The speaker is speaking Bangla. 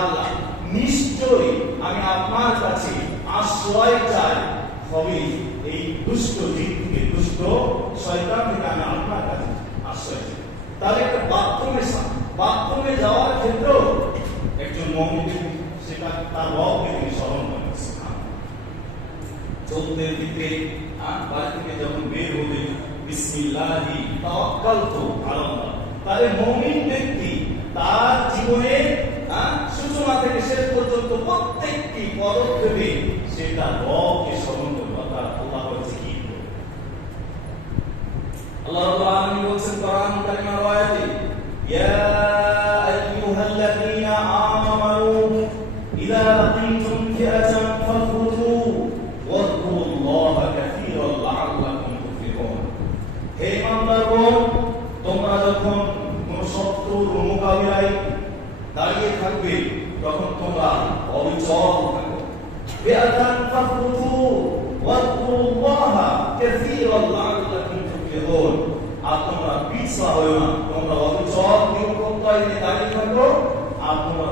আল্লাহ, নিশ্চয়ই আমি আপনার কাছে আশ্রয় চাই, হবে এই দুষ্ট জিন থেকে, দুষ্ট শয়তান থেকে আমি আপনার কাছে আশ্রয় চাই। তাহলে একটা বাথরুমে যাওয়ার ক্ষেত্রেও একজন মুমিন সেটা তার রবকে তিনি স্মরণ করেন। চলতে ফিরতে বাড়ি থেকে যখন বের হবে, বিসমিল্লাহি তাওয়াক্কালতু আলাল্লাহ, তাহলে মুমিন ব্যক্তি তার জীবনে সূচনা থেকে শেষ পর্যন্ত প্রত্যেকটি পদক্ষেপে সে তার রবকে স্মরণ করবে, অর্থাৎ আল্লাহর জিকির করবে। আল্লাহ রাব্বুল আলামিন বলেছেন কোরআন কারীমের আয়াতে, ইয়া আইয়ুহাল্লাযীনা আমানু ইযা লাকিতুম ফিআতান ফাথবুতু ওয়াযকুরুল্লাহা কাসীরান লাআল্লাকুম তুফলিহুন। হে ইমানদারগণ, তোমরা যখন কোন শত্রুর মোকাবিলায় দাঁড়িয়ে থাকবে তখন তোমরা অবিচল থাকো। ফিআতান ফাথবুতু ওয়াযকুরুল্লাহা কাসীরান লাআল্লাকুম তুফলিহুন। আর তোমরা পিছপা হয়ো না, তোমরা অবিচল নিরপেক্ষতায় দাঁড়িয়ে থাকো আর তোমরা